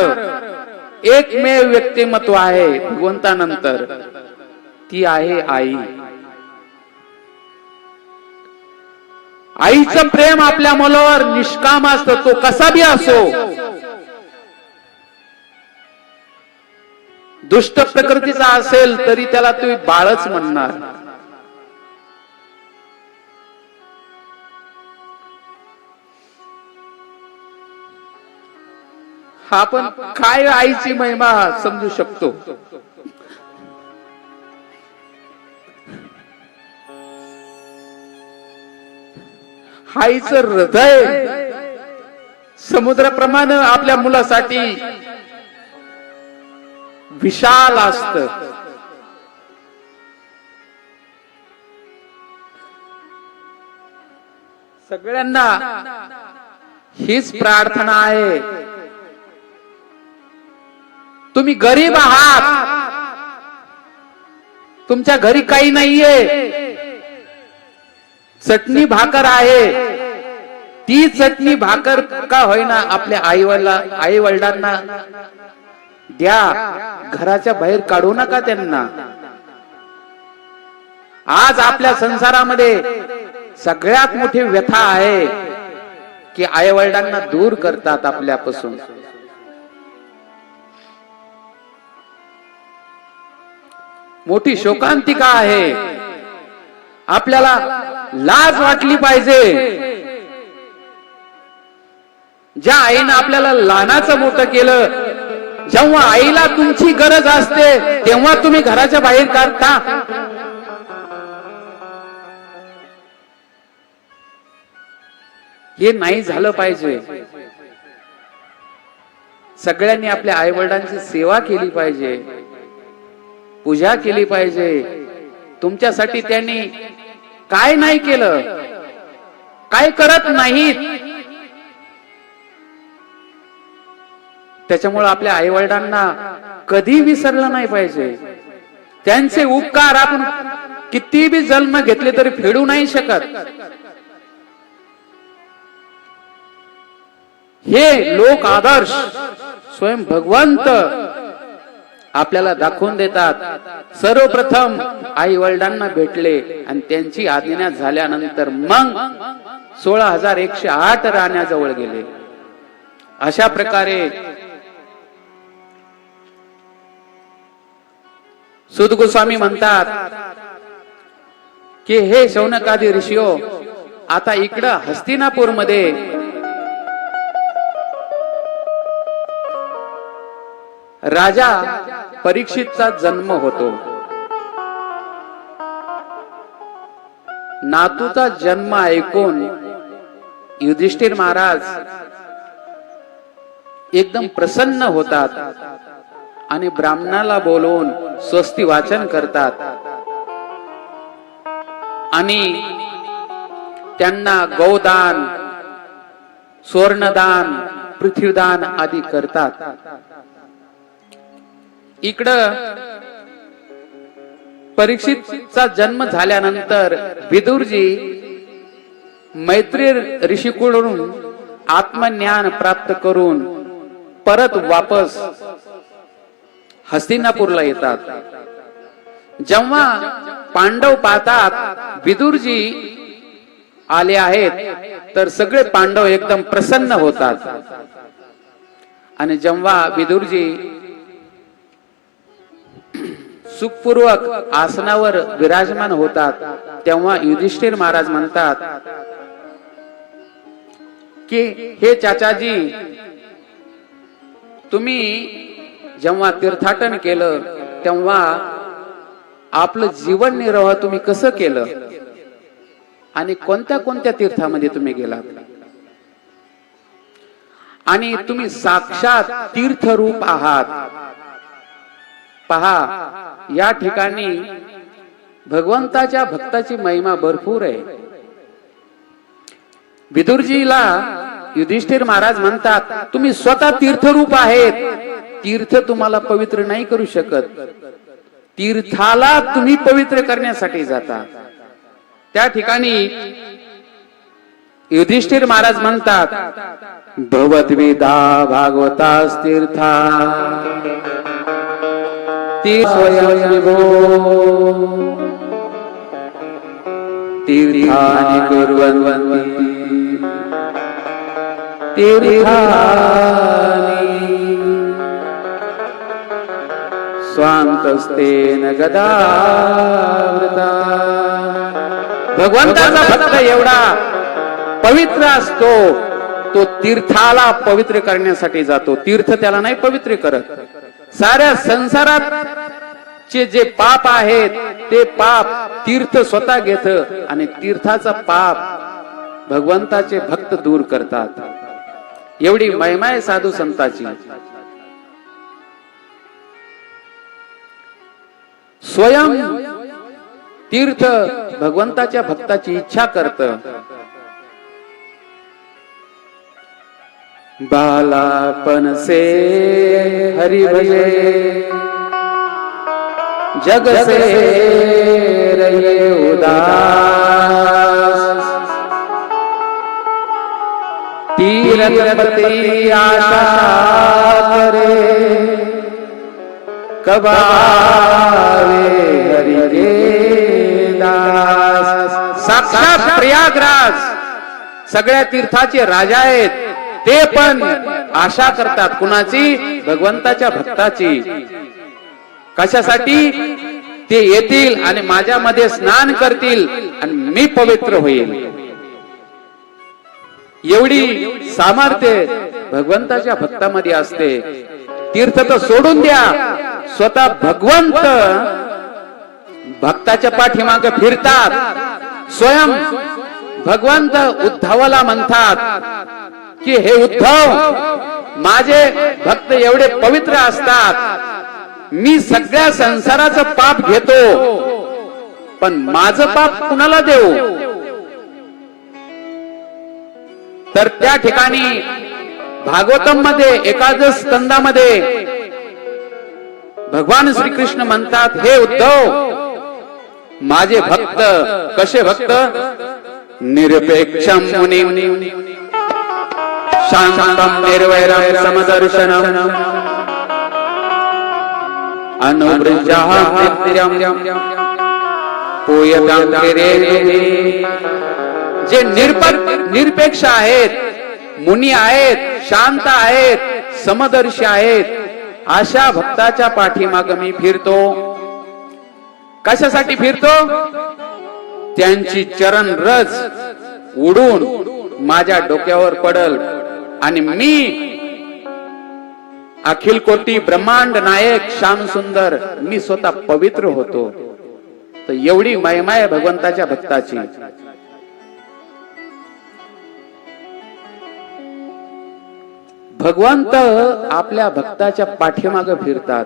एकमेव व्यक्तिमत्व आहे भगवंतानंतर, ती आहे आई. आईचं प्रेम आपल्या मुलावर निष्काम असतं, तो कसा बी असो. दुष्ट प्रकृतीचा असेल तरी त्याला तुम्ही बाळच म्हणणार. हा पण काय आईची महिमा समजू शकतो. आईचं हृदय समुद्राप्रमाणे आपल्या मुलासाठी विशाल असत. सगळ्यांना हीच प्रार्थना आहे. तुम्ही गरीब आहात, तुमच्या घरी काही नाहीये, चटणी भाकर आहे, ती चटणी भाकर का होईना आपल्या आई वडिलांना द्या. घराच्या बाहेर काढू नका त्यांना. आज आपल्या संसारामध्ये सगळ्यात मोठी व्यथा आहे की आई वडिलांना दूर करतात आपल्यापासून. मोठी शोकांतिका आहे. आपल्याला लाज वाटली पाहिजे. ज्या आईनं आपल्याला लहानाचं मोठं केलं, जेव्हा आईला तुमची गरज असते तेव्हा तुम्ही घराच्या बाहेर काढता. हे नाही झालं पाहिजे. सगळ्यांनी आपल्या आई वडिलांची सेवा केली पाहिजे, पूजा केली पाहिजे. तुमच्यासाठी त्यांनी काय नाही केलं, काय करत नाहीत. त्याच्यामुळे आपल्या आई वडिलांना कधी विसरलं नाही पाहिजे. त्यांचे उपकार आपण किती बी जन्म घेतले तरी फेडू नाही शकत. हे लोक आदर्श स्वयं भगवंत आपल्याला दाखवून देतात. सर्वप्रथम आई वडिलांना भेटले आणि त्यांची आज्ञा झाल्यानंतर मग 16,108 राण्याजवळ गेले. अशा प्रकारे सुत गोस्वामी म्हणतात की हे शौनकादी ऋषियो, आता इकडं हस्तिनापूर मध्ये राजा परीक्षितचा जन्म होतो. नातूचा जन्म ऐकून युधिष्ठिर महाराज एकदम प्रसन्न होतात आणि ब्राह्मणाला बोलवून स्वस्ती वाचन करतात आणि त्यांना गौदान, स्वर्णदान, पृथ्वीदान आदी करतात. इकडं परीक्षितचा जन्म झाल्यानंतर विदुरजी मैत्री ऋषीकडून आत्मज्ञान प्राप्त करून परत वापस हस्तिनापूरला येतात. जेव्हा पांडव पाहतात विदुरजी आले आहेत तर सगळे पांडव एकदम प्रसन्न होतात. आणि जेव्हा विदुरजी सुखपूर्वक आसनावर विराजमान होतात तेव्हा युधिष्ठिर महाराज म्हणतात की हे चाचाजी, तुम्ही जेव्हा तीर्थाटन केलं तेव्हा आपलं जीवन निर्वाह तुम्ही कसं केलं आणि कोणत्या कोणत्या तीर्थामध्ये तुम्ही गेलात आणि तुम्ही साक्षात तीर्थरूप आहात. पहा, या ठिकाणी भगवंताच्या भक्ताची महिमा भरपूर आहे. विदुरजीला युधिष्ठिर महाराज म्हणतात तुम्ही स्वतः तीर्थरूप आहेत, तीर्थ तुम्हाला पवित्र नाही करू शकत, तीर्थाला तुम्ही पवित्र करण्यासाठी जाता. त्या ठिकाणी युधिष्ठिर महाराज म्हणतात भवद्वेदा भागवतास्तीर्था ती स्वयं विभो तीर्थानि कुर्वन्ति तीर्थानि स्वान्तस्तेन गदावृता. भगवंताचा भक्त एवढा पवित्र असतो, तो तीर्थाला पवित्र करण्यासाठी जातो. तीर्थ त्याला नाही पवित्र करत. साऱ्या संसारात जे पाप आहेत ते पाप तीर्थ स्वतः घेत आणि तीर्थाचा पाप भगवंताचे भक्त दूर करतात. एवढी महिमा आहे साधू संतांची. स्वयं तीर्थ भगवंताच्या भक्ताची इच्छा करत. बालापन से हरि भजे जग से रहे उदास. तीर्थपति आशा करे कब आवे हरि के दास. साक्षात प्रयागराज सगळ्या तीर्थाचे राजा आहेत, ते पण आशा करतात. कुणाची? भगवंताच्या भक्ताची. कशासाठी? ते येतील आणि माझ्यामध्ये स्नान करतील आणि मी पवित्र होईल. एवढी सामर्थ्य भगवंताच्या भक्तामध्ये असते. तीर्थ तर सोडून द्या, स्वतः भगवंत भक्ताच्या पाठीमागे फिरतात. स्वयं भगवंत उद्धवाला म्हणतात की हे उद्धव, माझे भक्त एवढे पवित्र असतात, मी सगळ्या संसाराचं पाप घेतो, पण माझं पाप कुणाला देऊ? तर त्या ठिकाणी भागवतम मध्ये एकादश स्कंदामध्ये भगवान श्रीकृष्ण म्हणतात हे उद्धव, माझे भक्त कसे भक्त? निरपेक्षम मुनिम शांतम निर्वैरम समदर्शनम अनुवृज्जः नित्यं पूयतां किरेति. जे निरपेक्ष आहेत, मुनी आहेत, शांत आहेत, समदर्शी आहेत, अशा भक्ताच्या पाठीमागे मी फिरतो. कशासाठी फिरतो? त्यांची चरण रज उडून माझ्या डोक्यावर पडल आणि मी अखिल कोटी ब्रह्मांड नायक श्याम सुंदर मी स्वतः पवित्र होतो. तर एवढी महिमा आहे भगवंताच्या भक्ताची. भगवंत आपल्या भक्ताच्या पाठीमागे फिरतात.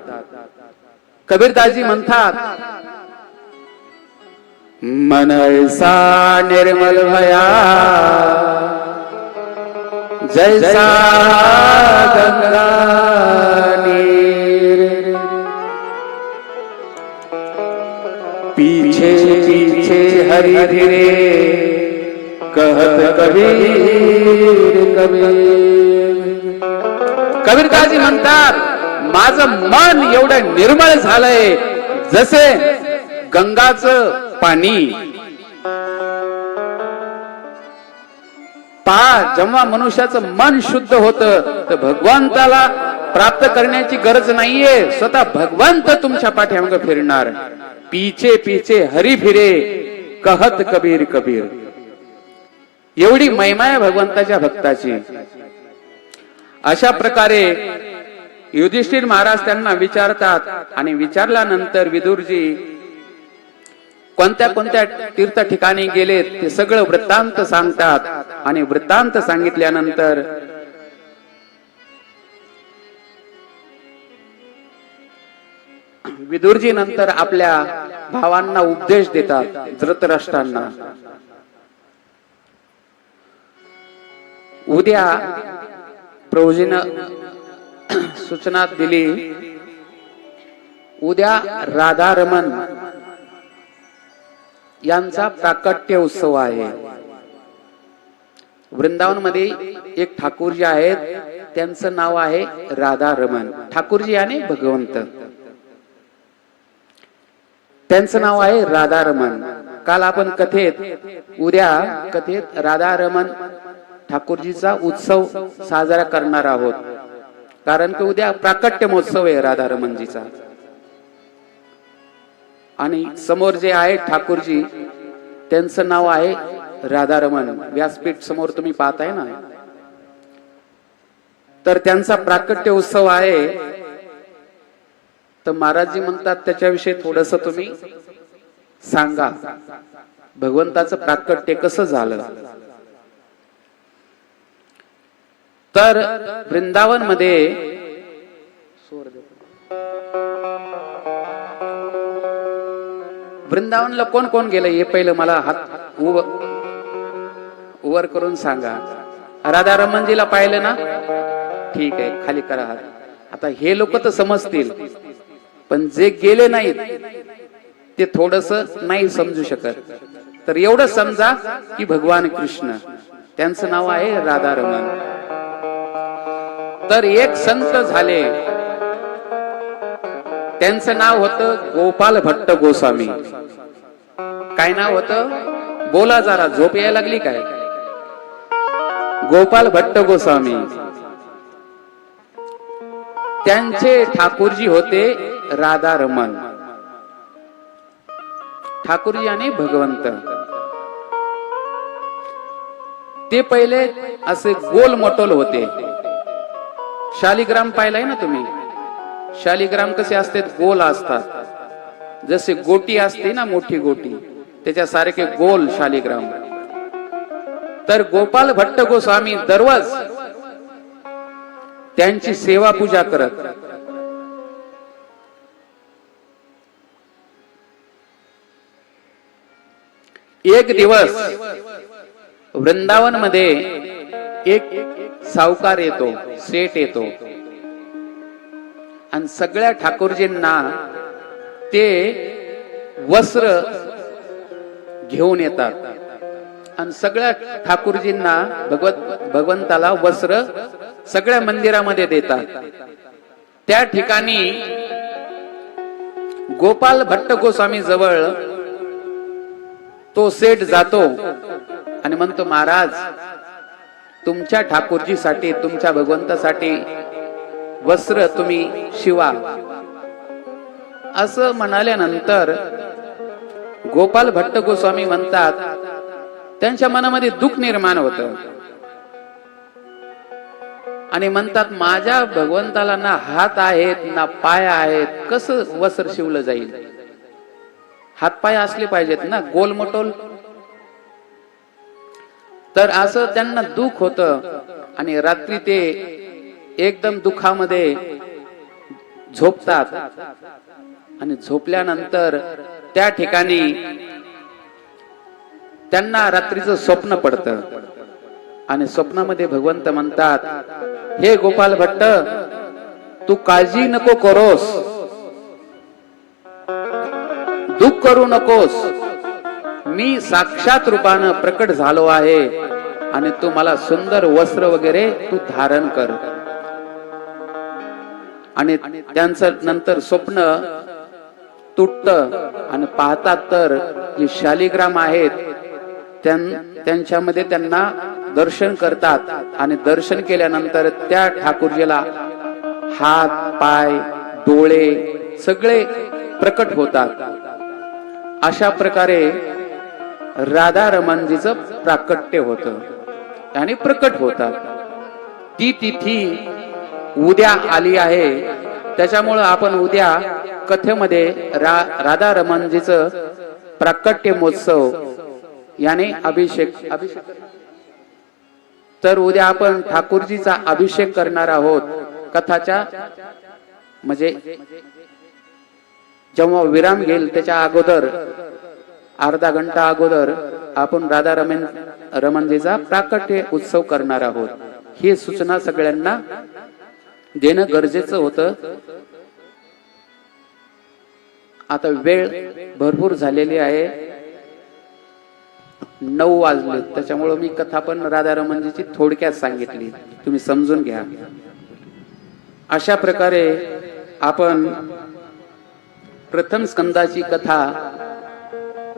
कबीरदासजी म्हणतात, मन ऐसा निर्मल भया जैसा गंगा नीर, पीछे पीछे हरि धीरे कहत कबीर कबीर. कबीरदासजी म्हणतात, माझं मन एवढं निर्मळ झालंय जसे गंगाचं पाणी. जेव्हा मनुष्याचं मन शुद्ध होतं तर भगवंताला प्राप्त करण्याची गरज नाहीये. स्वतः भगवंत तुमच्या पाठीमागे फिरणार. पीछे पीछे हरी फिरे कहत कबीर कबीर. एवढी महिमा आहे भगवंताच्या भक्ताची. अशा प्रकारे युधिष्ठिर महाराज त्यांना विचारतात आणि विचारल्यानंतर विदुरजी कोणत्या कोणत्या तीर्थ ठिकाणी गेलेत ते सगळं वृत्तांत सांगतात. आणि वृत्तांत सांगितल्यानंतर विदुरजी नंतर आपल्या भावांना उपदेश देतात, धृतराष्ट्रांना. उद्या प्रभूजीनं सूचना दिली, उद्या राधारमण यांचा प्राकट्य उत्सव आहे. वृंदावन मध्ये एक ठाकूरजी आहेत, त्यांचं नाव आहे राधारमण. ठाकूरजी आणि भगवंत, त्यांचं नाव आहे राधारमण. काल आपण कथेत, उद्या कथेत राधारमण ठाकूरजीचा उत्सव साजरा करणार आहोत. कारण की उद्या प्राकट्य महोत्सव आहे राधारमणजीचा. आणि समोर जे आहे ठाकूरजी, त्यांचं नाव आहे राधारमण. व्यासपीठ समोर तुम्ही पाहताय ना, तर त्यांचा प्राकट्य उत्सव आहे. तर महाराजजी म्हणतात त्याच्याविषयी थोडस तुम्ही सांगा, भगवंताचं प्राकट्य कसं झालं. तर वृंदावन मध्ये वृंदावनला कोण कोण गेलं हे पहिलं मला हात वर करून सांगा. राधारमणजीला पाहिलं ना, ठीक आहे, खाली करा हात. आता हे लोक तर समजतील, पण जे गेले नाहीत ते थोडस नाही समजू शकत. तर एवढं समजा की भगवान कृष्ण, त्यांचं नाव आहे राधारमण. तर एक संत झाले, त्यांचं नाव होतं गोपाल भट्ट गोस्वामी. काय नाव होतं? बोला जरा, झोप यायला लागली काय? गोपाल भट्ट गोस्वामी. त्यांचे ठाकूरजी होते राधारमण. ठाकूरजी आणि भगवंत ते पहिले असे गोल मोटोल होते. शालिग्राम पाहिलाय ना तुम्ही? शालिग्राम कसे असतात? गोल असतात. जसे गोटी असते ना, मोठी गोटी, त्याच्यासारखे गोल शालिग्राम. तर गोपाल भट्ट गोस्वामी दररोज त्यांची सेवा पूजा करत. एक दिवस वृंदावन मध्ये एक सावकार येतो, सेठ येतो, आणि सगळ्या ठाकूरजींना ते वस्त्र घेऊन येतात. आणि सगळ्या ठाकूरजींना भगवंताला वस्त्र सगळ्या मंदिरामध्ये देतात. त्या ठिकाणी गोपाल भट्ट गोस्वामी जवळ तो सेठ जातो आणि म्हणतो, महाराज, तुमच्या ठाकूरजीसाठी, तुमच्या भगवंतासाठी वस्त्र तुम्ही शिवा. असं म्हणाल्यानंतर गोपाल भट्ट गोस्वामी म्हणतात, त्यांच्या मनामध्ये दुःख निर्माण होतं. आणि म्हणतात माझ्या भगवंताला ना हात आहेत ना पाय आहेत, कसं वस्त्र शिवलं जाईल? हात पाय असले पाहिजेत ना, गोलमटोल. तर असं त्यांना दुःख होतं आणि रात्री ते एकदम दुःखामध्ये झोपतात आणि झोपल्यानंतर त्या ठिकाणी त्यांना रात्रीचं स्वप्न पडतं आणि स्वप्नामध्ये भगवंत म्हणतात, हे गोपाल भट्ट, तू काळजी नको करोस, दुःख करू नकोस, मी साक्षात रूपानं प्रकट झालो आहे आणि तू मला सुंदर वस्त्र वगैरे तू धारण कर. आणि त्यांचं नंतर स्वप्न तुटत आणि पाहतात तर जे शालिग्राम आहेत त्यांच्यामध्ये त्यांना दर्शन करतात आणि दर्शन केल्यानंतर त्या ठाकूरजीला हात पाय डोळे सगळे प्रकट होतात. अशा प्रकारे राधा रमणजीचं प्राकट्य होतं आणि प्रकट होतात. ती तिथी उद्या आली आहे, त्याच्यामुळं आपण उद्या कथेमध्ये राधा रमणजीचं प्राकट्य महोत्सव याने अभिषेक तर उद्या आपण ठाकूरजीचा अभिषेक करणार आहोत. कथाच्या म्हणजे जेव्हा विराम घेईल त्याच्या अगोदर अर्धा घंटा अगोदर आपण राधा रमणजीचा प्राकट्य उत्सव करणार आहोत. ही सूचना सगळ्यांना देणं गरजेचं होतं. आता वेळ भरपूर झालेली आहे, 9 वाजले, त्याच्यामुळे मी कथा पण राधा रमणजीची थोडक्यात सांगितली, तुम्ही समजून घ्या. अशा प्रकारे आपण प्रथम स्कंदाची कथा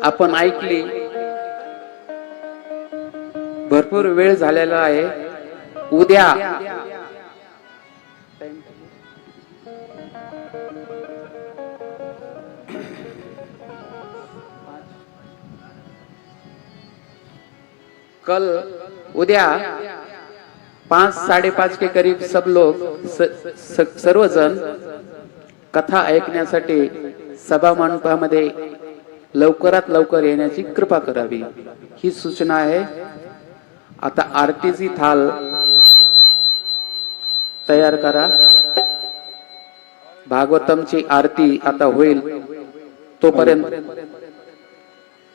आपण ऐकली. भरपूर वेळ झालेला आहे. उद्या कल उद्या 5-5:30 के करीब सब लोग सर्वजण कथा ऐकण्यासाठी सभा मंडपामध्ये लवकरात लवकर येण्याची कृपा करावी, ही सूचना आहे. आता आरतीची थाल तयार करा. भागवतमची आरती आता होईल, तोपर्यंत